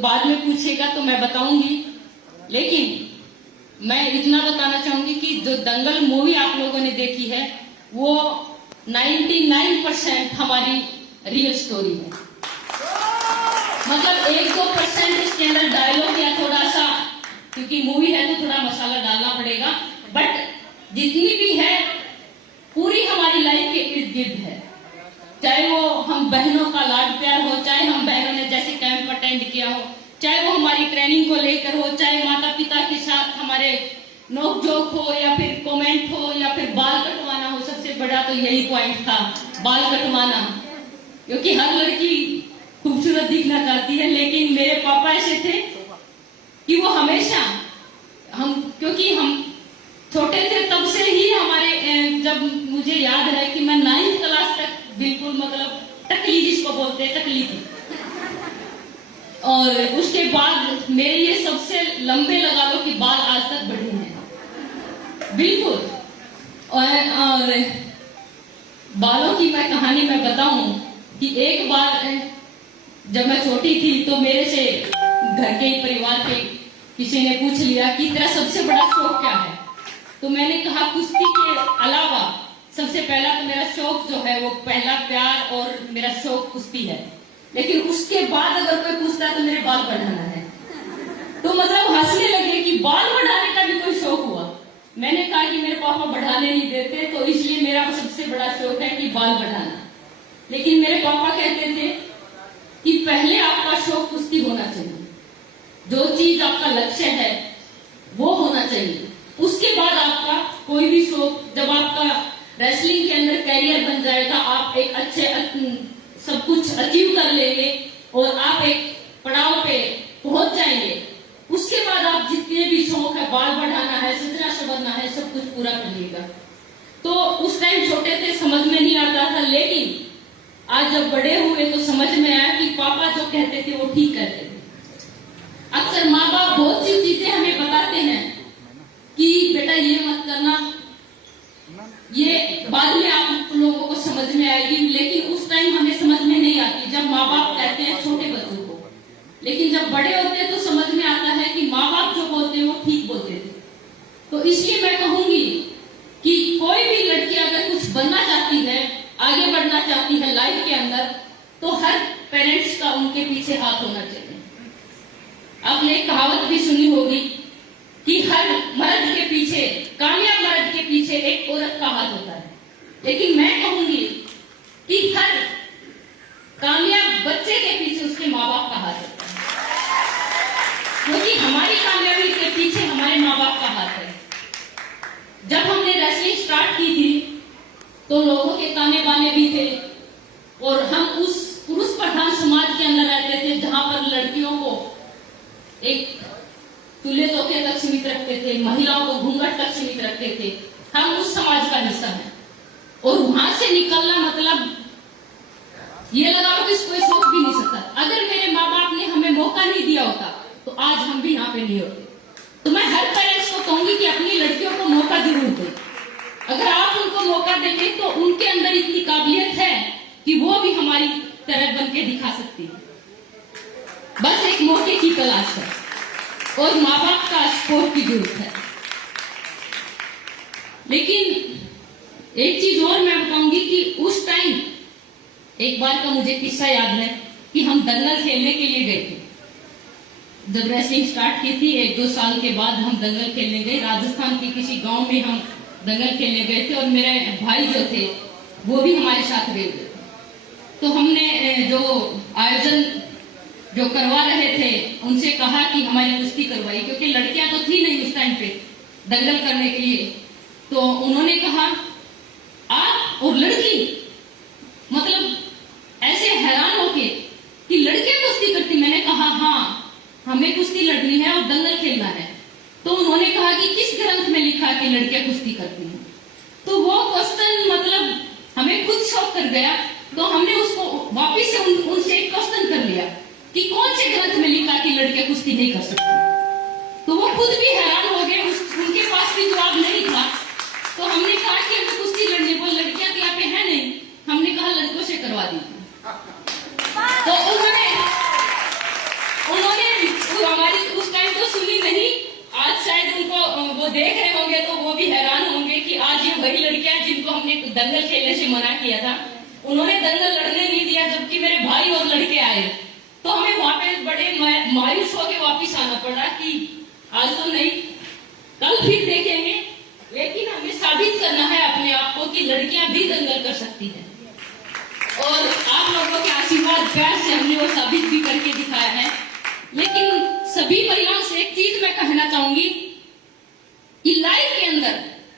बाद में पूछेगा तो मैं बताऊंगी, लेकिन मैं इतना बताना चाहूंगी कि जो दंगल मूवी आप लोगों ने देखी है वो 99% हमारी रियल स्टोरी है। मतलब 1-2% इसके अंदर डायलॉग या थोड़ा सा, क्योंकि मूवी है तो थोड़ा मसाला डालना पड़ेगा, बट जितनी भी है पूरी हमारी लाइफ के इर्द गिर्द है। चाहे वो हम बहनों का लाड प्यार हो, चाहे हम बहनों ने जैसे कैंप अटेंड किया हो, चाहे वो हमारी ट्रेनिंग को लेकर हो, चाहे माता पिता के साथ हमारे नोक जोक हो, या फिर कमेंट हो, या फिर बाल कटवाना हो। सबसे बड़ा तो यही पॉइंट था, बाल कटवाना, क्योंकि हर लड़की खूबसूरत दिखना चाहती है। लेकिन मेरे पापा ऐसे थे कि वो हमेशा क्योंकि हम छोटे थे तब से ही हमारे, जब मुझे याद है कि मैं 9th क्लास तक बिल्कुल मतलब टकली, जिसको बोलते हैं टकली थी, और उसके बाद मेरे ये सबसे लंबे लगा लो कि बाल आज तक बढ़े हैं बिल्कुल। और बालों की मैं कहानी मैं बताऊं कि एक बार जब मैं छोटी थी तो मेरे से घर के परिवार के किसी ने पूछ लिया कि तेरा सबसे बड़ा शौक क्या है। तो मैंने कहा कुश्ती के अलावा सबसे पहला तो मेरा शौक जो है वो पहला प्यार और मेरा शौक कुश्ती है, लेकिन उसके बाद अगर कोई पूछता है तो मेरे बाल बढ़ाना है। तो मतलब हंसने लगे कि बाल बढ़ाने का भी कोई शौक हुआ। मैंने कहा कि मेरे पापा बढ़ाने नहीं देते, तो इसलिए मेरा सबसे बड़ा शौक है कि बाल बढ़ाना। लेकिन मेरे पापा कहते थे कि पहले आपका शौक कुश्ती होना चाहिए, जो चीज आपका लक्ष्य है वो होना चाहिए, उसके बाद आपका कोई भी शौक, जब आपका रेसलिंग के अंदर कैरियर बन जाएगा, आप एक अच्छे सब कुछ अचीव कर लेंगे और आप एक पड़ाव पे पहुंच जाएंगे, उसके बाद आप जितने भी शौक है, बाल बढ़ाना है, सजना संवरना है, सब कुछ पूरा करिएगा। तो उस टाइम छोटे थे, समझ में नहीं आता था, लेकिन आज जब बड़े हुए तो समझ में आया कि पापा जो कहते थे वो ठीक कहते थे। अक्सर माँ बाप बहुत सी चीजें हमें बताते हैं कि बेटा ये मत करना, ये बाद में आप लोगों को समझ में आएगी, लेकिन उस टाइम हमें समझ में नहीं आती जब माँ बाप कहते हैं छोटे बच्चों को। लेकिन जब बड़े होते हैं तो समझ में आता है कि माँ बाप जो बोलते हैं वो ठीक बोलते थे। तो इसलिए मैं कहूंगी कि कोई भी लड़की अगर कुछ बनना चाहती है, आगे बढ़ना चाहती है लाइफ के अंदर, तो हर पेरेंट्स का उनके पीछे हाथ होना चाहिए। आपने एक कहावत भी सुनी होगी कि हर मर्द के पीछे, कामयाब मर्द के पीछे एक औरत का हाथ होता है, लेकिन मैं कहूंगी कि हर कामयाब बच्चे के पीछे उसके माँ बाप का हाथ होता है, क्योंकि हमारी कामयाबी के पीछे हमारे माँ बाप का हाथ है। जब हमने रेसलिंग स्टार्ट की थी तो लोगों के ताने बाने भी थे, और हम उस पुरुष प्रधान समाज के अंदर रहते थे जहां पर लड़कियों को एक चूल्हे चौके तक सीमित रखते थे, महिलाओं को घूंघट तक सीमित रखते थे। हम उस समाज का हिस्सा हैं, और वहां से निकलना मतलब ये लगा लो कि कोई सोच भी नहीं सकता। अगर मेरे माँ बाप ने हमें मौका नहीं दिया होता तो आज हम भी यहाँ पे नहीं होते। तो मैं हर पेरेंट्स को कहूंगी कि अपनी लड़कियों को मौका जरूर दें। अगर आप उनको मौका देंगे तो उनके अंदर इतनी काबिलियत है कि वो भी हमारी तरह बन के दिखा सकती है। बस एक मौके की तलाश है और माँ बाप का सपोर्ट की जरूरत है। लेकिन एक चीज और मैं बताऊंगी कि उस टाइम एक बार का मुझे किस्सा याद है कि हम दंगल खेलने के लिए गए थे। जब रेसलिंग स्टार्ट की थी 1-2 साल के बाद हम दंगल खेलने गए। राजस्थान के किसी गांव में हम दंगल खेलने गए थे, और मेरे भाई जो थे वो भी हमारे साथ गए थे। तो हमने जो आयोजन जो करवा रहे थे उनसे कहा कि हमारी कुश्ती करवाई, क्योंकि लड़कियां तो थी नहीं उस टाइम पे दंगल करने के लिए। तो उन्होंने कहा आप और लड़की, मतलब ऐसे हैरान होके कि लड़कियां कुश्ती करती। मैंने कहा हाँ, हमें कुश्ती लड़नी है और दंगल खेलना है। तो उन्होंने कहा कि किस ग्रंथ में लिखा है कि लड़कियां कुश्ती करती हैं। तो वो क्वेश्चन मतलब हमें खुद शॉक कर गया। तो हमने उसको वापिस से उनसे एक क्वेश्चन कर लिया कि कौन से ग्रंथ में लिखा कि लड़कियां कुश्ती नहीं कर सकती। तो वो खुद भी हैरान हो गए, उनके पास भी जवाब नहीं था। तो हमने कहा कि हमें कुश्ती लड़नी, वो लड़कियां तो यहाँ पे है नहीं। हमने कहा लड़कों से करवा दीजिए। तो उन्होंने देख रहे होंगे तो वो भी हैरान होंगे कि आज ये वही लड़कियां जिनको हमने दंगल खेलने से मना किया था, उन्होंने दंगल लड़ने नहीं दिया, जबकि मेरे भाई और लड़के आए। तो हमें वहां पे बड़े मायूस होकर वापिस आना पड़ा कि आज तो नहीं, कल फिर देखेंगे, लेकिन हमें साबित करना है अपने आप को कि लड़कियां भी दंगल कर सकती हैं। और आप लोगों के आशीर्वाद प्यार से हमने वो साबित भी करके दिखाया है। लेकिन सभी महिलाओं से एक चीज मैं कहना चाहूंगी कि लाइफ के अंदर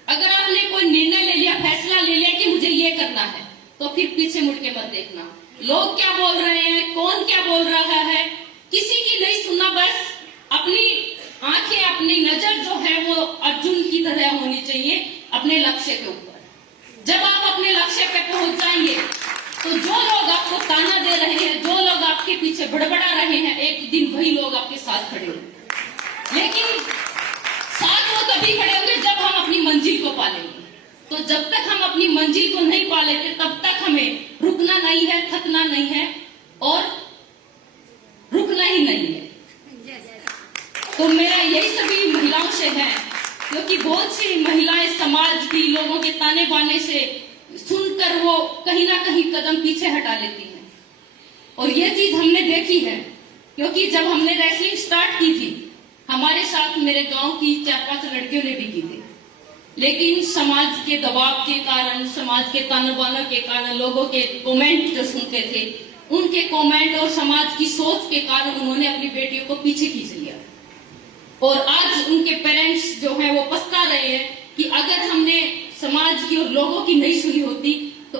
अगर आपने कोई निर्णय ले लिया, फैसला ले लिया कि मुझे ये करना है, तो फिर पीछे मुड़ के मत देखना। लोग क्या बोल रहे हैं, कौन क्या बोल रहा है, किसी की नहीं सुनना। बस अपनी आंखें, अपनी नजर जो है वो अर्जुन की तरह होनी चाहिए अपने लक्ष्य के ऊपर। जब आप अपने लक्ष्य पे पहुंच जाएंगे तो जो लोग आपको ताना दे रहे हैं, जो लोग आपके पीछे बड़बड़ा रहे हैं, एक दिन वही लोग आपके साथ खड़े होंगे। लेकिन साथ वो तभी खड़े होंगे जब हम अपनी मंजिल को पालेंगे। तो जब तक हम अपनी मंजिल को नहीं पा लेते तब तक हमें रुकना नहीं है, थकना नहीं है और रुकना ही नहीं है। तो मेरा यही सभी महिलाओं से है, क्योंकि बहुत सी महिलाएं समाज की लोगों के ताने बाने से सुनकर वो कहीं ना कहीं कदम पीछे हटा लेती हैं। और ये चीज हमने देखी है, क्योंकि जब हमने रेसलिंग स्टार्ट की थी, हमारे साथ मेरे गांव की 4-5 लड़कियों ने भी की थी। लेकिन समाज के दबाव के कारण, समाज के ताने बाने के कारण, लोगों के कमेंट जो सुनते थे, उनके कमेंट और समाज की सोच के कारण उन्होंने अपनी बेटियों को पीछे खींच लिया। और आज उनके पेरेंट्स जो हैं वो पछता रहे हैं कि अगर हमने समाज की और लोगों की नहीं सुनी होती तो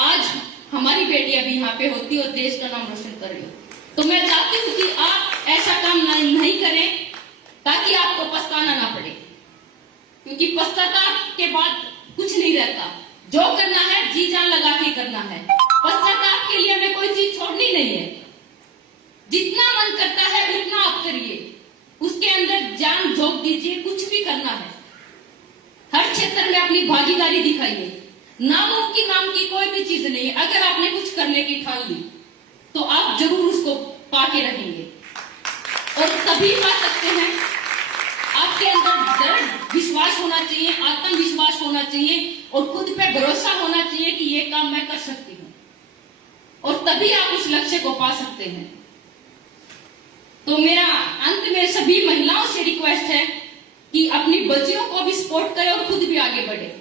आज हमारी बेटियां भी यहाँ पे होती और देश का नाम रोशन कर रही। तो मैं चाहती हूँ कि आप ऐसा काम नहीं करें ताकि आपको पछताना ना पड़े, क्योंकि पश्चाताप के बाद कुछ नहीं रहता। जो करना है जी जान लगा के करना है। पश्चाताप के लिए हमें कोई चीज छोड़नी नहीं है। जितना मन करता है उतना आप करिए, उसके अंदर जान झोंक दीजिए। कुछ भी करना है, हर क्षेत्र में अपनी भागीदारी दिखाइए। नामुमकिन नाम की कोई भी चीज नहीं है। अगर आपने कुछ करने की ठान ली तो आप जरूर उसको पाके रहेंगे और तभी पा सकते हैं। आपके अंदर दृढ़ विश्वास होना चाहिए, आत्मविश्वास होना चाहिए और खुद पे भरोसा होना चाहिए कि ये काम मैं कर सकती हूँ, और तभी आप उस लक्ष्य को पा सकते हैं। तो मेरा अंत में सभी महिलाओं से रिक्वेस्ट है कि अपनी बच्चियों को भी सपोर्ट करें और खुद भी आगे बढ़े,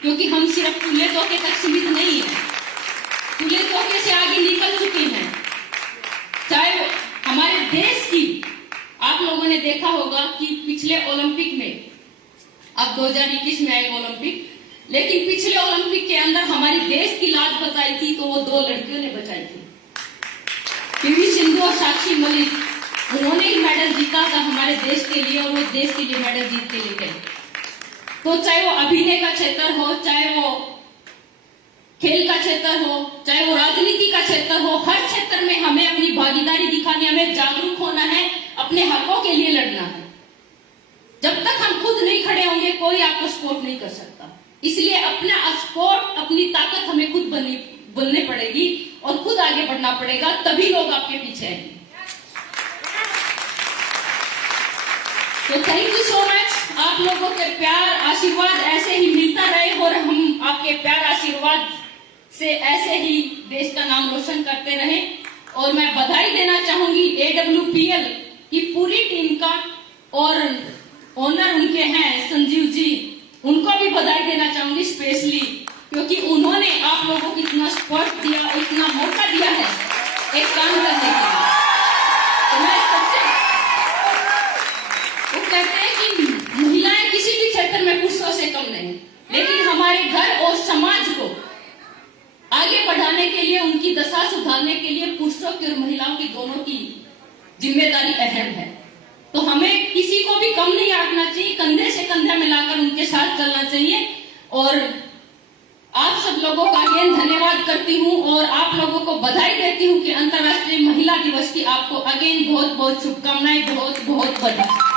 क्योंकि हम सिर्फ खुले तोहफे तक सीमित नहीं है। खुले तोहफे से आगे निकल चुके हैं। चाहे हमारे देश की, आप लोगों ने देखा होगा कि पिछले ओलंपिक में, अब 2021 में आए ओलंपिक, लेकिन पिछले ओलंपिक के अंदर हमारे देश की लाज बचाई थी तो वो 2 लड़कियों ने बचाई थी, पीवी सिंधु और साक्षी मलिक। उन्होंने ही मेडल जीता था हमारे देश के लिए और वो देश के लिए मेडल जीत के लेके। तो चाहे वो अभिनय का क्षेत्र हो, चाहे वो खेल का क्षेत्र हो, चाहे वो राजनीति का क्षेत्र हो, हर क्षेत्र में हमें अपनी भागीदारी दिखानी, हमें जागरूक होना है, अपने हकों के लिए लड़ना है। जब तक हम खुद नहीं खड़े होंगे कोई आपको सपोर्ट नहीं कर सकता। इसलिए अपना सपोर्ट, अपनी ताकत हमें खुद बननी पड़ेगी और खुद आगे बढ़ना पड़ेगा, तभी लोग आपके पीछे आएंगे। तो थैंक यू सो मच। आप लोगों के प्यार आशीर्वाद ऐसे ही मिलता रहे और हम आपके प्यार आशीर्वाद से ऐसे ही देश का नाम रोशन करते रहें। और मैं बधाई देना चाहूंगी AWPL की पूरी टीम का, और ओनर उनके हैं संजीव जी, उनको भी बधाई देना चाहूंगी स्पेशली, क्योंकि उन्होंने आप लोगों को इतना सपोर्ट दिया, इतना मौका दिया है एक काम करने के लिए। तो मैं सबसे, वो कहते हैं कि महिलाएं किसी भी क्षेत्र में पुरुषों से कम नहीं, लेकिन हमारे घर और समाज को आगे बढ़ाने के लिए, उनकी दशा सुधारने के लिए पुरुषों की और महिलाओं की दोनों की जिम्मेदारी अहम है। तो हमें किसी को भी कम नहीं आंकना चाहिए, कंधे से कंधा मिलाकर उनके साथ चलना चाहिए। और आप सब लोगों का अगेन धन्यवाद करती हूँ और आप लोगों को बधाई देती हूँ कि अंतर्राष्ट्रीय महिला दिवस की आपको अगेन बहुत बहुत शुभकामनाएं, बहुत बहुत बधाई।